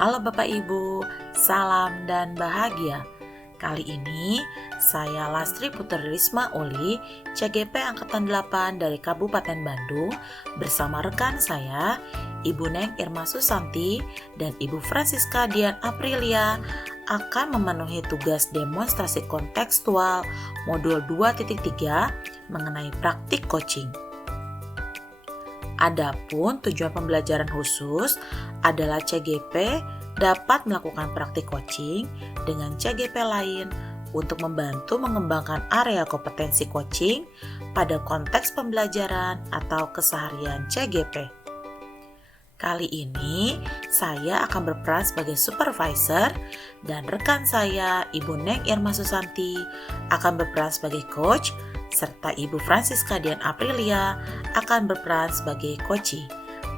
Halo Bapak Ibu, salam dan bahagia. Kali ini saya Lastri Putri Risma Uli, CGP Angkatan 8 dari Kabupaten Bandung bersama rekan saya, Ibu Neng Irma Susanti dan Ibu Francisca Dian Aprilia akan memenuhi tugas demonstrasi kontekstual modul 2.3 mengenai praktik coaching. Adapun tujuan pembelajaran khusus adalah CGP dapat melakukan praktik coaching dengan CGP lain untuk membantu mengembangkan area kompetensi coaching pada konteks pembelajaran atau keseharian CGP. Kali ini saya akan berperan sebagai supervisor dan rekan saya Ibu Neng Irma Susanti akan berperan sebagai coach serta Ibu Francisca Dian Aprilia akan berperan sebagai coachee.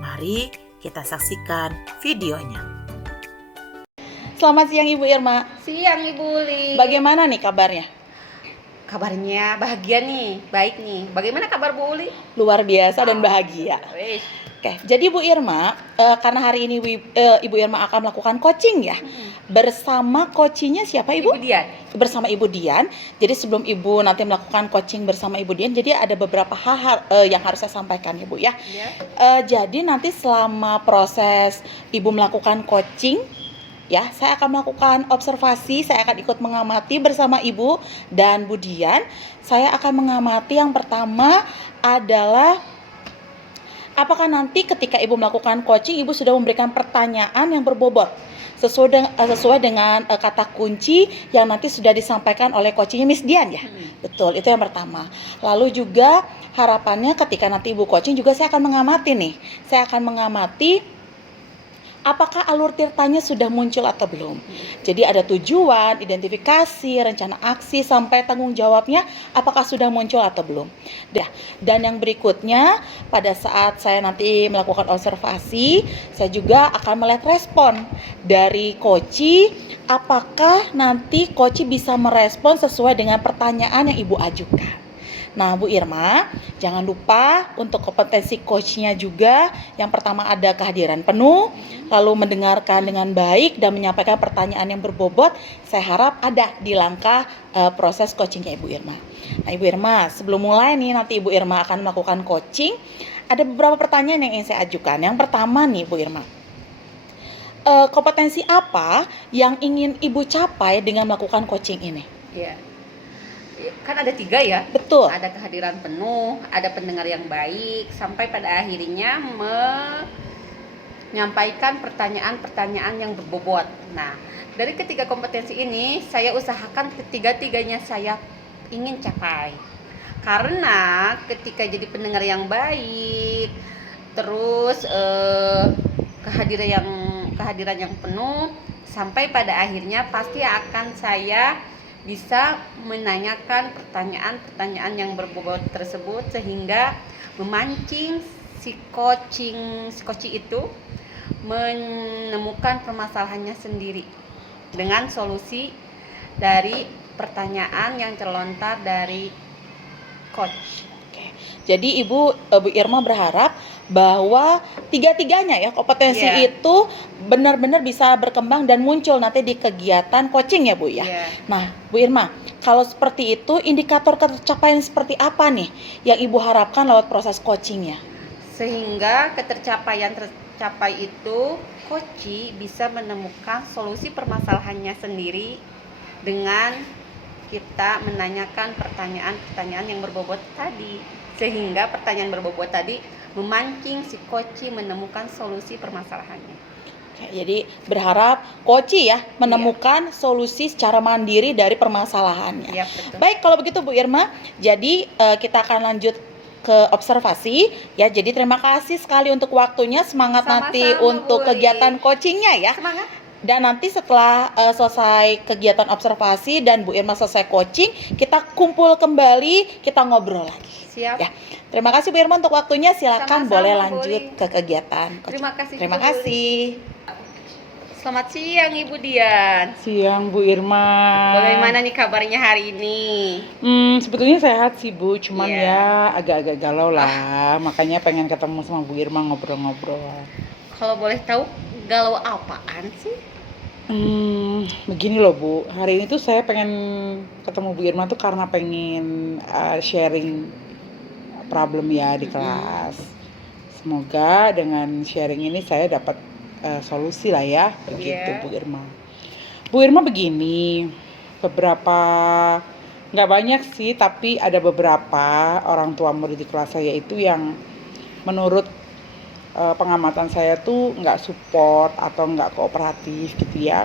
Mari kita saksikan videonya. Selamat siang Ibu Irma. Siang Ibu Uli. Bagaimana nih kabarnya? Kabarnya bahagia nih, baik nih. Bagaimana kabar Bu Uli? Luar biasa dan bahagia. Wih. Oke, jadi Bu Irma, karena hari ini Ibu Irma akan melakukan coaching ya, bersama coachingnya siapa Ibu? Ibu Dian. Bersama Ibu Dian. Jadi sebelum Ibu nanti melakukan coaching bersama Ibu Dian, jadi ada beberapa hal yang harus saya sampaikan Ibu ya. Jadi nanti selama proses Ibu melakukan coaching, ya, saya akan melakukan observasi, saya akan ikut mengamati bersama Ibu dan Bu Dian. Saya akan mengamati yang pertama adalah apakah nanti ketika Ibu melakukan coaching, Ibu sudah memberikan pertanyaan yang berbobot sesuai dengan kata kunci yang nanti sudah disampaikan oleh coachingnya Miss Dian ya. Betul, itu yang pertama. Lalu juga harapannya ketika nanti Ibu coaching juga saya akan mengamati nih. Saya akan mengamati apakah alur tirtanya sudah muncul atau belum. Jadi ada tujuan, identifikasi, rencana aksi, sampai tanggung jawabnya apakah sudah muncul atau belum. Dan yang berikutnya, pada saat saya nanti melakukan observasi, saya juga akan melihat respon dari coachee, apakah nanti coachee bisa merespon sesuai dengan pertanyaan yang Ibu ajukan. Nah Bu Irma, jangan lupa untuk kompetensi coachnya juga. Yang pertama ada kehadiran penuh, lalu mendengarkan dengan baik dan menyampaikan pertanyaan yang berbobot. Saya harap ada di langkah proses coachingnya Ibu Irma. Nah Ibu Irma, sebelum mulai nih nanti Ibu Irma akan melakukan coaching, ada beberapa pertanyaan yang ingin saya ajukan. Yang pertama nih Bu Irma, kompetensi apa yang ingin Ibu capai dengan melakukan coaching ini? Iya. Kan ada 3 ya. Betul. Ada kehadiran penuh, ada pendengar yang baik, sampai pada akhirnya menyampaikan pertanyaan-pertanyaan yang berbobot. Nah, dari ketiga kompetensi ini saya usahakan ketiga-tiganya saya ingin capai. Karena ketika jadi pendengar yang baik, terus kehadiran yang penuh, sampai pada akhirnya pasti akan saya bisa menanyakan pertanyaan-pertanyaan yang berbobot tersebut sehingga memancing si coachee itu menemukan permasalahannya sendiri dengan solusi dari pertanyaan yang terlontar dari coach. Jadi Bu Irma berharap bahwa tiga-tiganya ya kompetensi itu benar-benar bisa berkembang dan muncul nanti di kegiatan coaching ya Bu ya. Nah Bu Irma, kalau seperti itu indikator ketercapaian seperti apa nih yang Ibu harapkan lewat proses coachingnya? Sehingga ketercapaian tercapai itu coachee bisa menemukan solusi permasalahannya sendiri dengan kita menanyakan pertanyaan-pertanyaan yang berbobot tadi, sehingga pertanyaan berbobot tadi memancing si coachee menemukan solusi permasalahannya. Jadi berharap coachee ya menemukan solusi secara mandiri dari permasalahannya. Iya, betul. Baik, kalau begitu Bu Irma, jadi kita akan lanjut ke observasi ya. Jadi terima kasih sekali untuk waktunya. Semangat Sama-sama, nanti untuk Bu Uli. kegiatan coachingnya ya. Semangat. Dan nanti setelah selesai kegiatan observasi dan Bu Irma selesai coaching, kita kumpul kembali, kita ngobrol lagi. Siap. Ya. Terima kasih Bu Irma untuk waktunya. Silakan Sama-sama, boleh Bu lanjut Uli. ke kegiatan coaching. Terima kasih, Terima Bu Uli. kasih. Selamat siang Ibu Dian. Siang Bu Irma. Bagaimana nih kabarnya hari ini? Sebetulnya sehat sih Bu, cuman Iya. ya agak-agak galau lah. Makanya pengen ketemu sama Bu Irma ngobrol-ngobrol. Kalau boleh tahu galau apaan sih? Begini loh Bu, hari ini tuh saya pengen ketemu Bu Irma tuh karena pengen sharing problem ya di kelas. Semoga dengan sharing ini saya dapat solusi lah ya, begitu Iya. Bu Irma. Bu Irma begini, beberapa nggak banyak sih, tapi ada beberapa orang tua murid di kelas saya itu yang menurut pengamatan saya tuh nggak support atau nggak kooperatif gitu ya,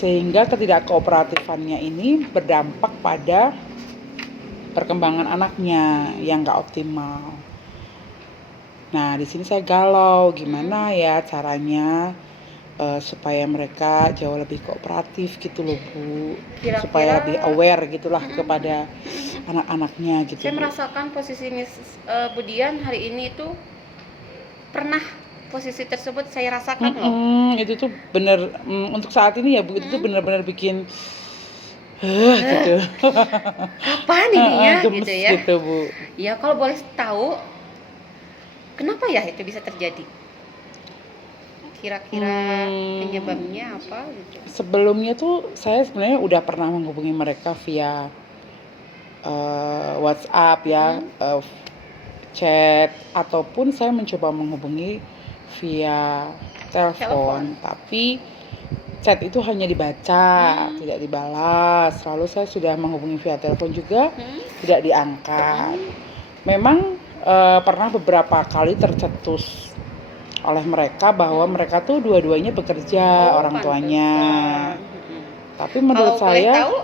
sehingga ketidakkooperatifan ini berdampak pada perkembangan anaknya yang nggak optimal. Nah di sini saya galau gimana ya caranya supaya mereka jauh lebih kooperatif gitu loh Bu, Kira-kira supaya lebih aware gitulah kepada anak-anaknya gitu saya Bu. merasakan posisi Budian hari ini itu pernah posisi tersebut saya rasakan loh. Itu tuh bener untuk saat ini ya Bu, itu tuh bener-bener bikin gitu. Kapan ini ya Gemes gitu ya. gitu Bu. Ya kalau boleh tahu kenapa ya itu bisa terjadi? Kira-kira penyebabnya apa gitu? Sebelumnya tuh saya sebenarnya udah pernah menghubungi mereka via WhatsApp ya, chat, ataupun saya mencoba menghubungi via telepon. Tapi chat itu hanya dibaca, tidak dibalas. Lalu saya sudah menghubungi via telepon juga, tidak diangkat. Memang pernah beberapa kali tercetus oleh mereka bahwa mereka tuh dua-duanya bekerja, orang tuanya. Tapi menurut Kalau boleh saya, tahu,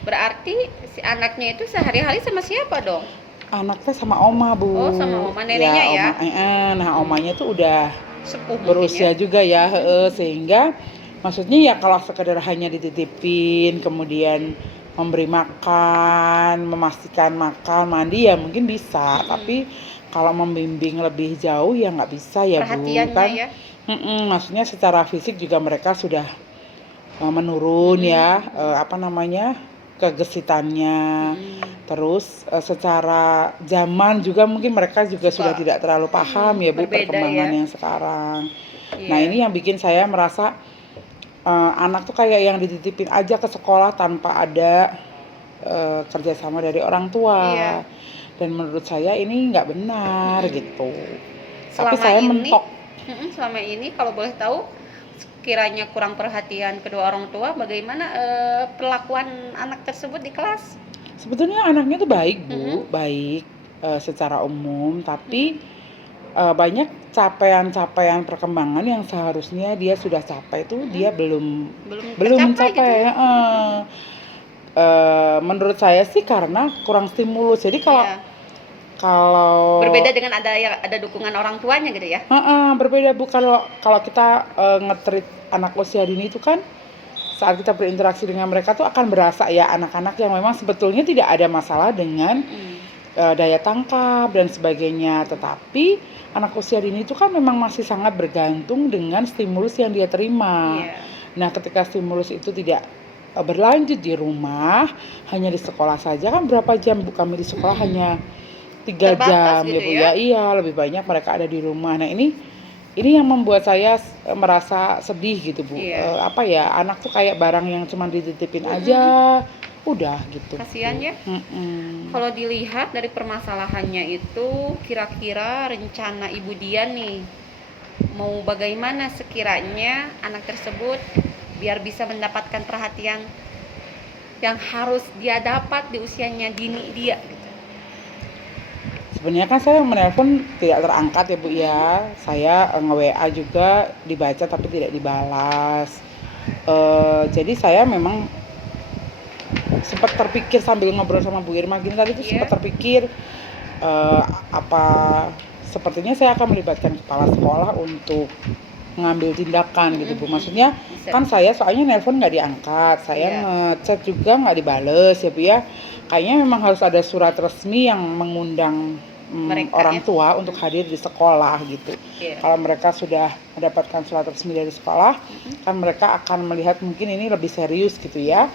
berarti si anaknya itu sehari-hari sama siapa dong? anaknya sama oma Bu. Oh, sama oma, neneknya ya? Oma. Nah omanya tuh udah Sepuh mungkin berusia ya? juga ya, sehingga maksudnya ya kalau sekedar hanya dititipin, kemudian memberi makan, memastikan makan, mandi ya mungkin bisa, tapi kalau membimbing lebih jauh ya nggak bisa ya Bu, Perhatiannya kan? ya? Maksudnya secara fisik juga mereka sudah menurun ya, kegesitannya. Terus secara zaman juga mungkin mereka juga sudah tidak terlalu paham ya Bu, berbeda perkembangan ya. yang sekarang. Iya. Nah ini yang bikin saya merasa anak tuh kayak yang dititipin aja ke sekolah tanpa ada kerjasama dari orang tua. Iya. Dan menurut saya ini nggak benar gitu. Tapi Selama saya ini- mentok. Selama ini kalau boleh tahu kiranya kurang perhatian kedua orang tua, bagaimana perlakuan anak tersebut di kelas? Sebetulnya anaknya tuh baik Bu, baik secara umum, tapi banyak capaian-capaian perkembangan yang seharusnya dia sudah capai tuh dia belum tercapai gitu mencapai. ya? Menurut saya sih karena kurang stimulus. Jadi Iya. kalau Berbeda dengan ada dukungan orang tuanya gitu ya? berbeda Bu, kalau kita nge-treat anak usia dini itu kan saat kita berinteraksi dengan mereka tuh akan berasa ya anak-anak yang memang sebetulnya tidak ada masalah dengan daya tangkap dan sebagainya, tetapi anak usia dini itu kan memang masih sangat bergantung dengan stimulus yang dia terima. Iya. Nah ketika stimulus itu tidak berlanjut di rumah, hanya di sekolah saja kan berapa jam Bu, kami di sekolah hanya 3 Terbatas jam gitu ya Bu ya? ya. Iya, lebih banyak mereka ada di rumah. Nah ini yang membuat saya merasa sedih gitu Bu. Iya. Anak tuh kayak barang yang cuma dititipin aja, udah gitu. Kasihan ya? Kalau dilihat dari permasalahannya itu, kira-kira rencana Ibu Dian nih mau bagaimana sekiranya anak tersebut biar bisa mendapatkan perhatian yang harus dia dapat di usianya dini dia gitu. Sebenarnya kan saya menelpon tidak terangkat ya Bu ya. Saya nge-WA juga dibaca tapi tidak dibalas. Jadi saya memang sempat terpikir sambil ngobrol sama Bu Irma gini tadi tuh sempat terpikir sepertinya saya akan melibatkan kepala sekolah untuk mengambil tindakan gitu Bu. Maksudnya kan saya soalnya nelpon nggak diangkat, saya ngechat juga nggak dibales ya Bu ya. Kayaknya memang harus ada surat resmi yang mengundang orang tua untuk hadir di sekolah gitu. Kalau mereka sudah mendapatkan surat resmi dari sekolah, kan mereka akan melihat mungkin ini lebih serius gitu ya.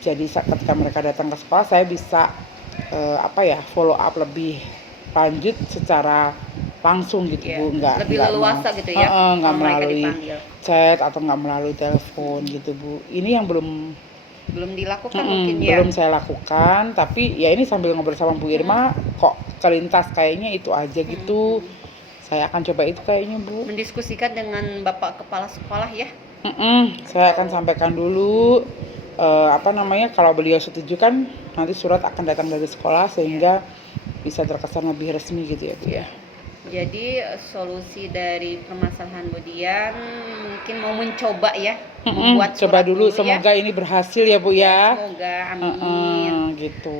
Jadi ketika mereka datang ke sekolah, saya bisa follow up lebih lanjut secara langsung gitu Iya, Bu, lebih nggak leluasa gitu ya, nggak kalau mereka melalui dipanggil. chat atau nggak melalui telepon gitu Bu. Ini yang belum Belum dilakukan mungkin ya. belum saya lakukan, tapi ya ini sambil ngobrol sama Bu Irma kok kelintas kayaknya itu aja gitu. Saya akan coba itu kayaknya Bu. Mendiskusikan dengan Bapak Kepala Sekolah ya. Saya akan sampaikan dulu kalau beliau setuju kan nanti surat akan datang dari sekolah sehingga bisa terkesan lebih resmi gitu ya Bu ya. Jadi solusi dari permasalahan Bu Dian mungkin mau mencoba ya, membuat Coba surat dulu ya. semoga ini berhasil ya Bu ya. Semoga, amin. Gitu.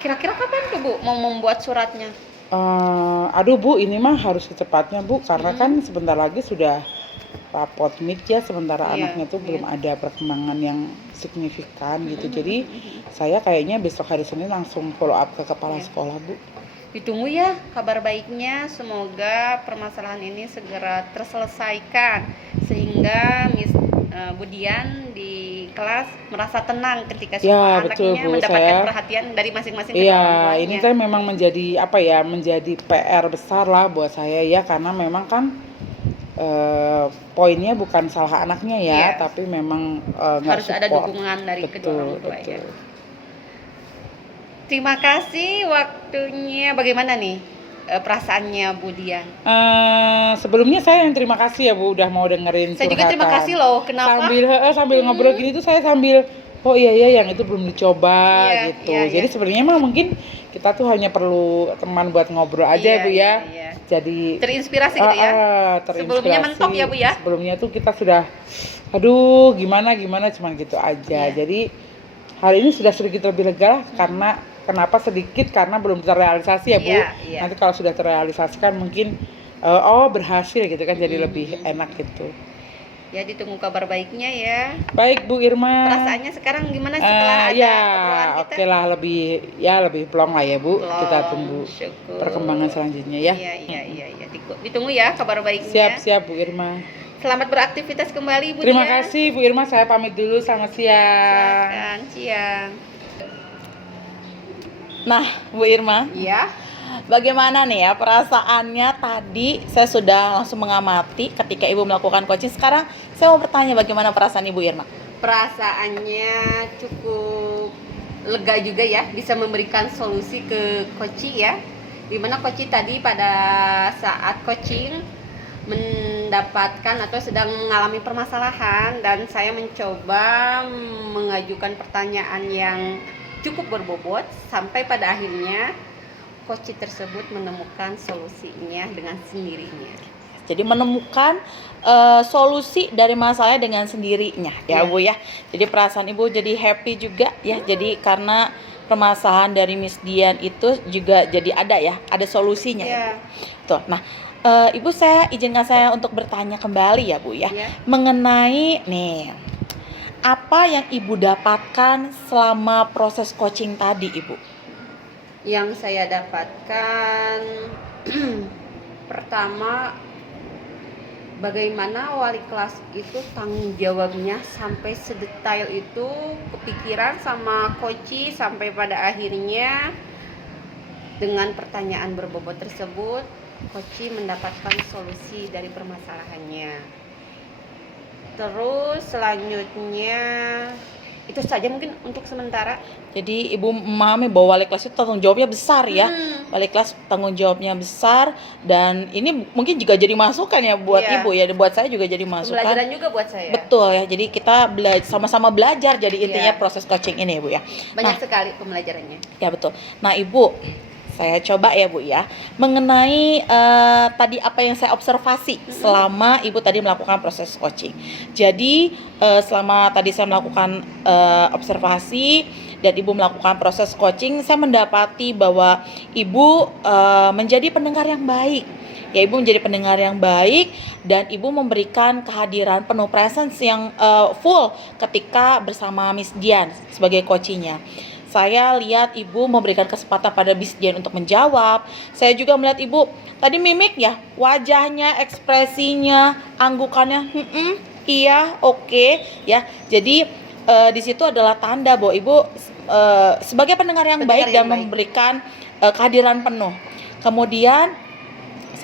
Kira-kira kapan tuh Bu mau membuat suratnya? Aduh Bu, ini mah harus secepatnya Bu, karena kan sebentar lagi sudah rapot mid ya, sementara Iya, anaknya tuh iya. belum ada perkembangan yang signifikan gitu. Jadi saya kayaknya besok hari Senin langsung follow up ke kepala Iya. sekolah Bu. Ditunggu ya kabar baiknya, semoga permasalahan ini segera terselesaikan sehingga Bu Dian di kelas merasa tenang ketika semua Ya, betul, anaknya Bu. mendapatkan Saya- perhatian dari masing-masing kedua orang Iya, tuanya. ini kan memang menjadi PR besar lah buat saya ya, karena memang kan poinnya bukan salah anaknya ya, Iya. tapi memang nggak harus ada support. dukungan dari kedua orang tua ya. Betul. Terima kasih waktunya. Bagaimana nih perasaannya Bu Dian? Sebelumnya saya yang terima kasih ya Bu udah mau dengerin Saya juga terima curhatan. kasih loh. Kenapa? Sambil ngobrol gini tuh saya sambil oh iya yang itu belum dicoba Iya, gitu. iya, Jadi iya. sebenarnya mah mungkin kita tuh hanya perlu teman buat ngobrol aja Iya, ya Bu ya. iya. Jadi Terinspirasi gitu ya. terinspirasi. Sebelumnya mentok ya, Bu, ya? Sebelumnya tuh kita sudah aduh gimana cuman gitu aja. Iya. Jadi hari ini sudah sedikit lebih lega lah karena sedikit karena belum terrealisasi ya Bu. Iya, iya. Nanti kalau sudah terrealisasikan mungkin berhasil gitu kan jadi lebih enak gitu. Ya ditunggu kabar baiknya ya. Baik Bu Irma. Perasaannya sekarang gimana setelah ada Ya obrolan kita? oke lah lebih plong lah ya Bu. Plong, Kita tunggu syukur. perkembangan selanjutnya ya. Iya. Ditunggu ya kabar baiknya. Siap Bu Irma. Selamat beraktivitas kembali Bu Terima Dian. kasih Bu Irma, saya pamit dulu, selamat siang. Silakan, siang. Nah, Bu Irma, Iya. bagaimana nih ya perasaannya tadi? Saya sudah langsung mengamati ketika Ibu melakukan coaching. Sekarang saya mau bertanya bagaimana perasaan Ibu Irma? Perasaannya cukup lega juga ya, bisa memberikan solusi ke Koci ya. Dimana Koci tadi pada saat coaching mendapatkan atau sedang mengalami permasalahan dan saya mencoba mengajukan pertanyaan yang cukup berbobot sampai pada akhirnya Koci tersebut menemukan solusinya dengan sendirinya. Jadi menemukan solusi dari masalahnya dengan sendirinya ya Iya. Bu ya. Jadi perasaan Ibu jadi happy juga ya. Jadi karena permasalahan dari Miss Dian itu juga jadi ada solusinya ya. Iya. Tuh. Nah, Ibu izinkan saya untuk bertanya kembali ya Bu ya. Iya. Mengenai nih apa yang Ibu dapatkan selama proses coaching tadi Ibu? Yang saya dapatkan pertama, bagaimana wali kelas itu tanggung jawabnya sampai sedetail itu, kepikiran sama Koci sampai pada akhirnya dengan pertanyaan berbobot tersebut Koci mendapatkan solusi dari permasalahannya. Terus selanjutnya itu saja mungkin untuk sementara. Jadi Ibu memahami bahwa wali kelas itu tanggung jawabnya besar ya. Wali kelas tanggung jawabnya besar dan ini mungkin juga jadi masukan ya buat Iya. Ibu ya, buat saya juga jadi masukan. Pembelajaran juga buat saya. Betul ya. Jadi kita sama-sama belajar jadi intinya Iya. proses coaching ini Bu ya. Banyak sekali pembelajarannya. Ya betul. Nah Ibu, saya coba ya Bu ya, mengenai tadi apa yang saya observasi selama Ibu tadi melakukan proses coaching. Jadi selama tadi saya melakukan observasi dan Ibu melakukan proses coaching, saya mendapati bahwa Ibu menjadi pendengar yang baik. Ya Ibu menjadi pendengar yang baik dan Ibu memberikan kehadiran penuh presence yang full ketika bersama Miss Dian sebagai coachingnya. Saya lihat Ibu memberikan kesempatan pada Miss Dian untuk menjawab. Saya juga melihat Ibu tadi mimik ya, wajahnya, ekspresinya, anggukannya, iya, oke, ya. Jadi di situ adalah tanda bahwa Ibu sebagai pendengar yang baik dan memberikan kehadiran penuh. Kemudian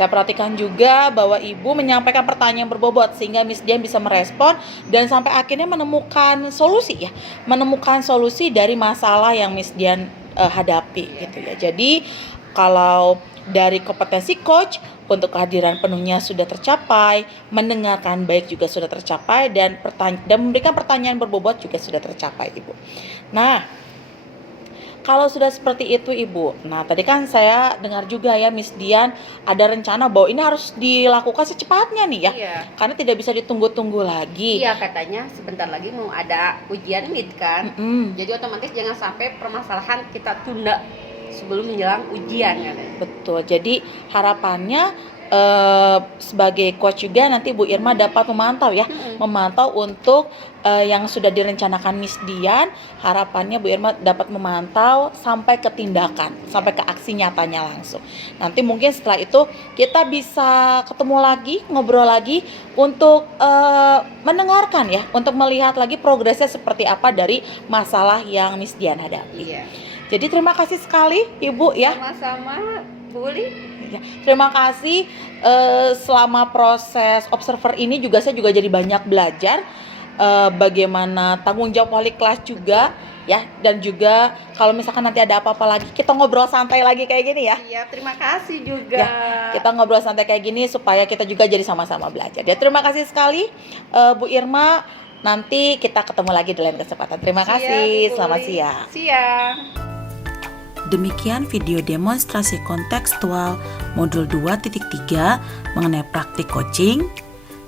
Saya perhatikan juga bahwa Ibu menyampaikan pertanyaan berbobot sehingga Miss Dian bisa merespon dan sampai akhirnya menemukan solusi ya. Menemukan solusi dari masalah yang Miss Dian hadapi gitu ya. Jadi kalau dari kompetensi coach untuk kehadiran penuhnya sudah tercapai, mendengarkan baik juga sudah tercapai, dan memberikan pertanyaan berbobot juga sudah tercapai, Ibu. Nah, kalau sudah seperti itu, Ibu. Nah, tadi kan saya dengar juga ya Miss Dian ada rencana bahwa ini harus dilakukan secepatnya nih ya. Iya. Karena tidak bisa ditunggu-tunggu lagi. Iya, katanya sebentar lagi mau ada ujian mid kan. Jadi otomatis jangan sampai permasalahan kita tunda sebelum menjelang ujian katanya. Betul. Jadi harapannya sebagai coach juga nanti Bu Irma dapat memantau ya, memantau untuk yang sudah direncanakan Miss Dian. Harapannya Bu Irma dapat memantau sampai ke tindakan, sampai ke aksi nyatanya langsung. Nanti mungkin setelah itu kita bisa ketemu lagi, ngobrol lagi untuk mendengarkan ya, untuk melihat lagi progresnya seperti apa dari masalah yang Miss Dian hadapi. Iya. Jadi terima kasih sekali Ibu ya. Sama-sama Bu Uli. Ya, terima kasih. Selama proses observer ini juga saya juga jadi banyak belajar bagaimana tanggung jawab wali kelas juga ya, dan juga kalau misalkan nanti ada apa-apa lagi kita ngobrol santai lagi kayak gini ya. Iya, terima kasih juga. Ya, kita ngobrol santai kayak gini supaya kita juga jadi sama-sama belajar. Ya, terima kasih sekali Bu Irma. Nanti kita ketemu lagi di lain kesempatan. Terima kasih. Selamat siang. Siang. Demikian video demonstrasi kontekstual modul 2.3 mengenai praktik coaching.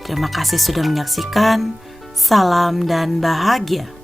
Terima kasih sudah menyaksikan. Salam dan bahagia.